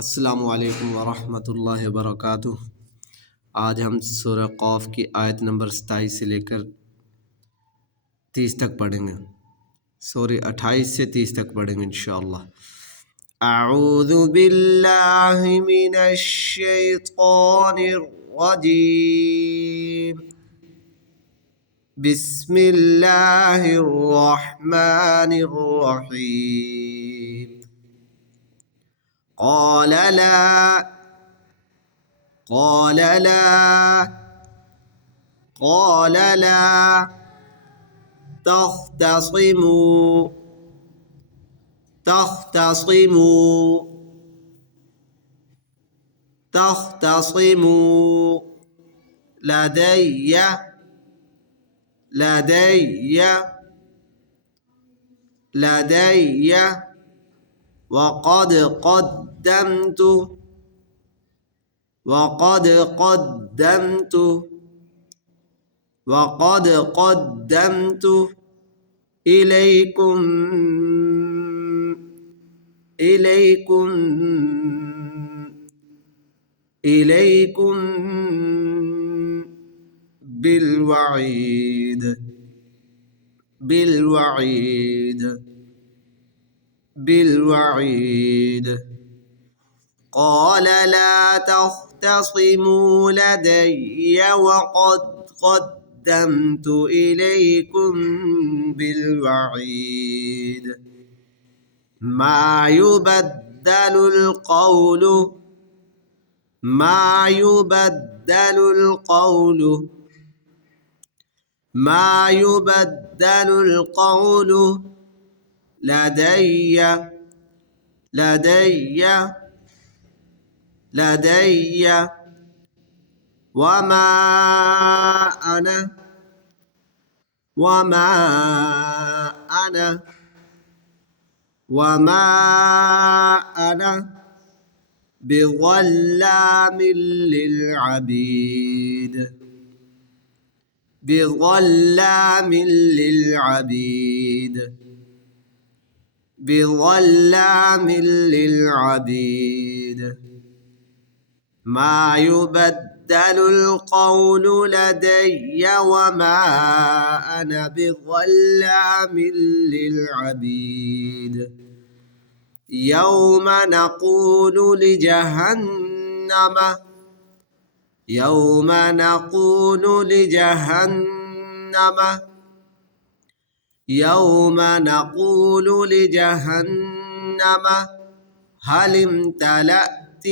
अस्सलामु अलैकुम वरहमतुल्लाहि वबरकातुह। आज हम सूरह क़ाफ की आयत नंबर 27 से लेकर 30 तक पढ़ेंगे। सॉरी 28 से 30 तक पढ़ेंगे इंशाअल्लाह। अऊज़ु बिल्लाहि मिनश शैतानिर रजीम। बिस्मिल्लाहिर रहमानिर रहीम। قال لا تختصموا لدي وقد قدمت إليكم بالوعيد. قال لا تختصموا لدي وقد قدمت إليكم بالوعيد. ما يبدل القول لدي وما أنا بظلام للعبيد. ما يبدل القول لدي وما أنا بظلام للعبيد. يوم نقول لجهنم هل امتلأت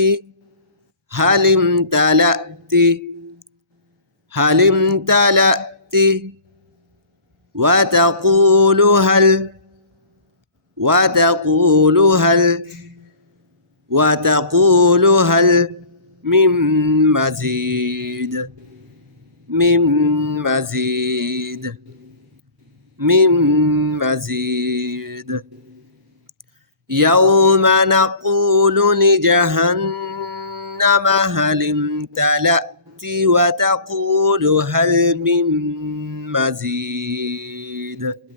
وتقول هل من مزيد. يوم نقول لجهنم هل امتلأت وتقول هل من مزيد.